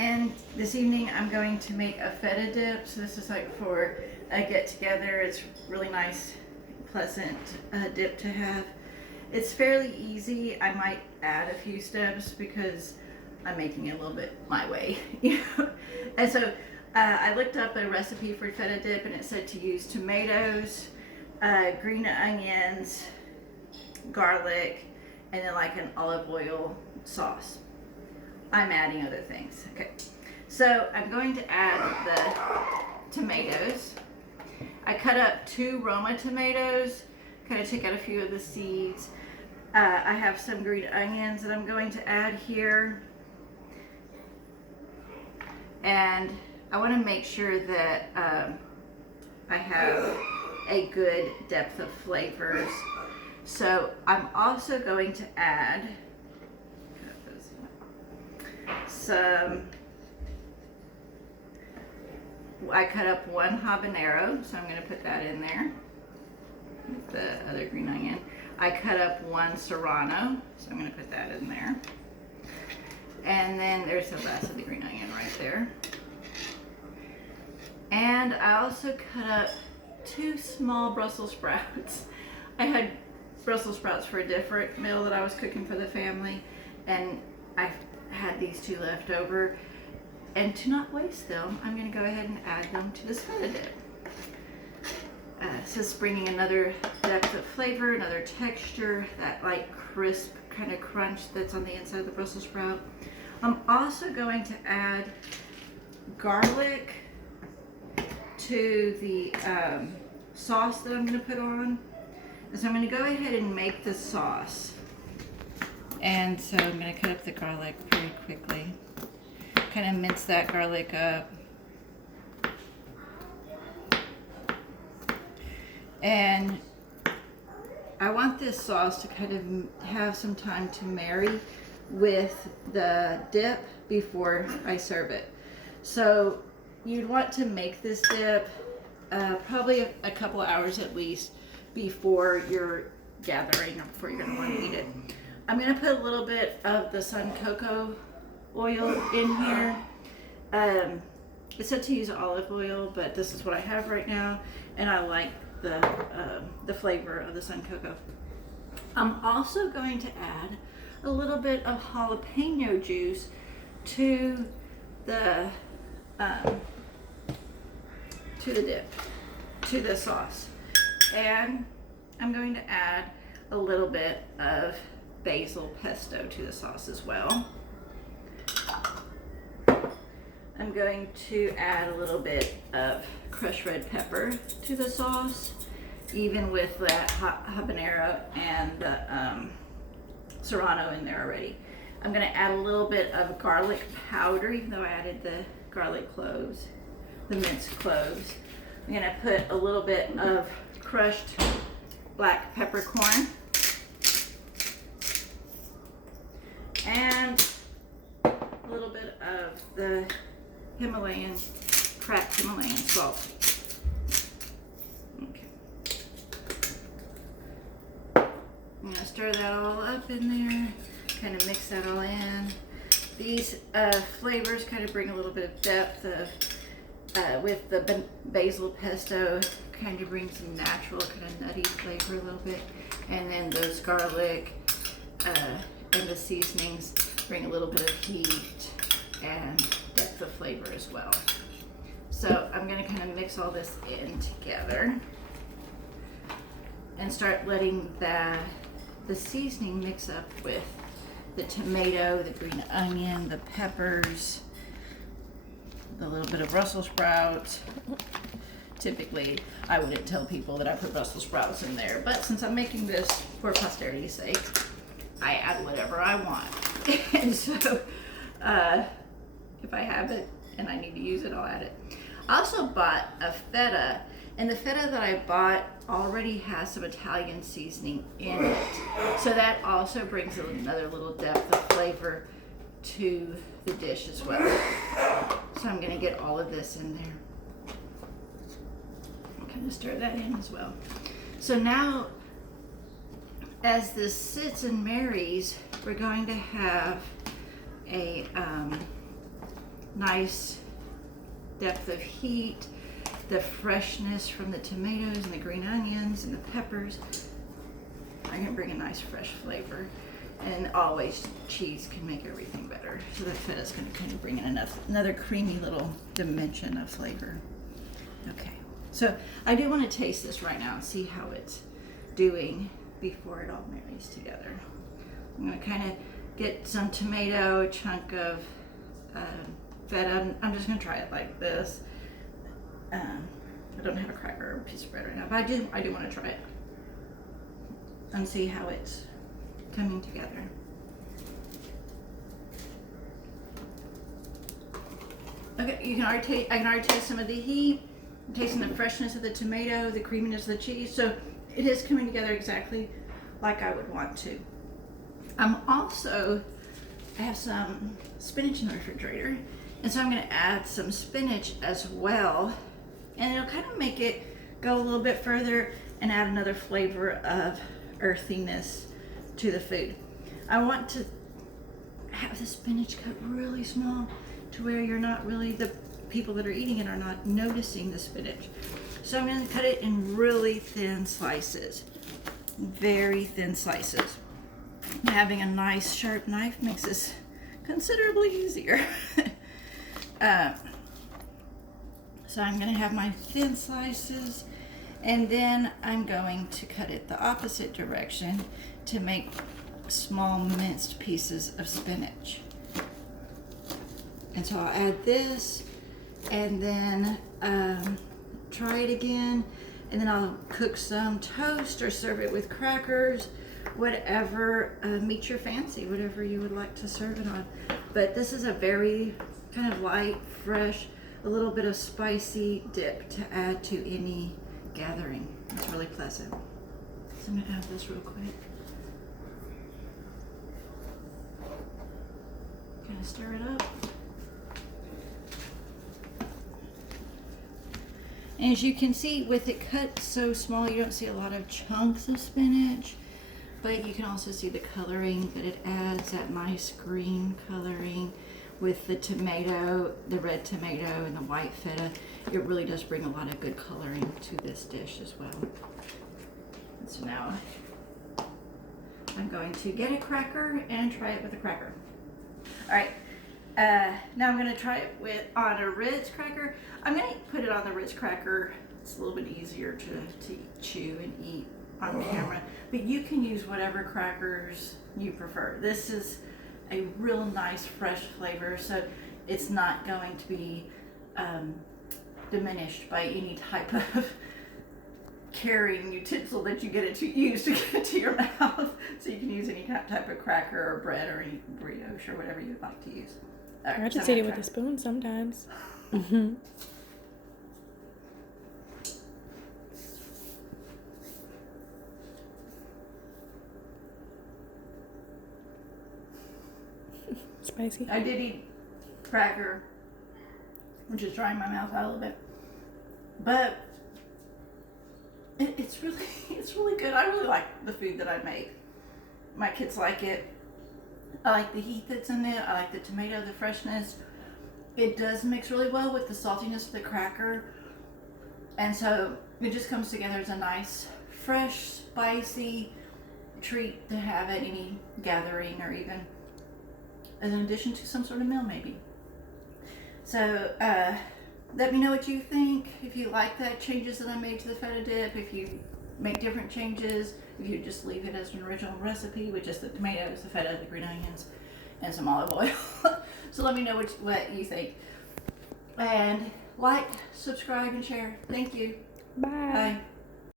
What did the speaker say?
And this evening I'm going to make a feta dip. So this is like for a get together. It's really nice, pleasant dip to have. It's fairly easy. I might add a few steps because I'm making it a little bit my way, And so I looked up a recipe for feta dip and it said to use tomatoes, green onions, garlic, and then like an olive oil sauce. I'm adding other things. Okay, so I'm going to add the tomatoes. I cut up 2 Roma tomatoes, kind of took out a few of the seeds. I have some green onions that I'm going to add here. And I want to make sure that I have a good depth of flavors. So I'm also going to add some, I cut up 1 habanero, so I'm going to put that in there with the other green onion. I cut up 1 serrano, so I'm going to put that in there. And then there's the last of the green onion right there. And I also cut up 2 small Brussels sprouts. I had Brussels sprouts for a different meal that I was cooking for the family, and I had these 2 left over. And to not waste them, I'm going to go ahead and add them to this feta dip. So it's bringing another depth of flavor, another texture, that like crisp kind of crunch that's on the inside of the Brussels sprout. I'm also going to add garlic to the sauce that I'm going to put on. And so I'm going to go ahead and make the sauce. And so I'm going to cut up the garlic very quickly. Kind of mince that garlic up. And I want this sauce to kind of have some time to marry with the dip before I serve it. So you'd want to make this dip probably a couple of hours at least before you're gathering or before you're going to want to eat it. I'm going to put a little bit of the suncoco oil in here. It said to use olive oil, but this is what I have right now, and I like the flavor of the suncoco. I'm also going to add a little bit of jalapeno juice to the dip, to the sauce, and I'm going to add a little bit of basil pesto to the sauce as well. I'm going to add a little bit of crushed red pepper to the sauce, even with that habanero and the serrano in there already. I'm going to add a little bit of garlic powder, even though I added the garlic cloves, the minced cloves. I'm going to put a little bit of crushed black peppercorn and a little bit of the cracked Himalayan salt. Okay. I'm going to stir that all up in there, kind of mix that all in. These flavors kind of bring a little bit of depth of, with the basil pesto, kind of brings some natural kind of nutty flavor a little bit. And then those garlic and the seasonings bring a little bit of heat and depth of flavor as well. So I'm going to kind of mix all this in together and start letting the seasoning mix up with the tomato, the green onion, the peppers, the little bit of Brussels sprouts. Typically, I wouldn't tell people that I put Brussels sprouts in there, but since I'm making this for posterity's sake, I add whatever I want. And so, if I have it and I need to use it, I'll add it. I also bought a feta, and the feta that I bought already has some Italian seasoning in it. So that also brings another little depth of flavor to the dish as well. So I'm going to get all of this in there. I'm going to stir that in as well. So now, as this sits and marries, we're going to have a nice depth of heat, the freshness from the tomatoes and the green onions and the peppers. I can bring a nice fresh flavor. And always cheese can make everything better. So the feta is going to kind of bring in another creamy little dimension of flavor. Okay, so I do want to taste this right now and see how it's doing before it all marries together. I'm going to kind of get some tomato, a chunk of feta. I'm just going to try it like this. I don't have a cracker or a piece of bread right now, but I do want to try it and see how it's coming together. Okay, I can already taste some of the heat. I'm tasting the freshness of the tomato, the creaminess of the cheese. So it is coming together exactly like I would want to. I have some spinach in the refrigerator, and so I'm going to add some spinach as well, and it'll kind of make it go a little bit further and add another flavor of earthiness to the food. I want to have the spinach cut really small to where you're not really, the people that are eating it are not noticing the spinach. So I'm going to cut it in really thin slices, very thin slices. Having a nice sharp knife makes this considerably easier. So I'm going to have my thin slices, and then I'm going to cut it the opposite direction to make small minced pieces of spinach. And so I'll add this, and then try it again, and then I'll cook some toast or serve it with crackers, whatever meets your fancy, whatever you would like to serve it on. But this is a very kind of light, fresh, a little bit of spicy dip to add to any gathering. It's really pleasant. So I'm gonna add this real quick. Kind of stir it up. And as you can see, with it cut so small, you don't see a lot of chunks of spinach, but you can also see the coloring that it adds, that nice green coloring with the tomato, the red tomato and the white feta. It really does bring a lot of good coloring to this dish as well. And so now I'm going to get a cracker and try it with a cracker. All right, now I'm gonna try it on a Ritz cracker. I'm gonna put it on the Ritz cracker. It's a little bit easier to chew and eat on camera, but you can use whatever crackers you prefer. This is a real nice fresh flavor, so it's not going to be diminished by any type of carrying utensil that you use to get it to your mouth. So you can use any type of cracker or bread or any brioche or whatever you'd like to use. Right, I just eat it with a spoon sometimes. Mm-hmm. Spicy. I did eat cracker, which is drying my mouth out a little bit, but it's really good. I really like the food that I make. My kids like it. I like the heat that's in it. I like the tomato, the freshness. It does mix really well with the saltiness of the cracker, and so it just comes together as a nice, fresh, spicy treat to have at any gathering or even as an addition to some sort of meal maybe. So let me know what you think. If you like that changes that I made to the feta dip, if you make different changes, if you just leave it as an original recipe with just the tomatoes, the feta, the green onions, and some olive oil. So let me know what you think. And like, subscribe, and share. Thank you. Bye. Bye.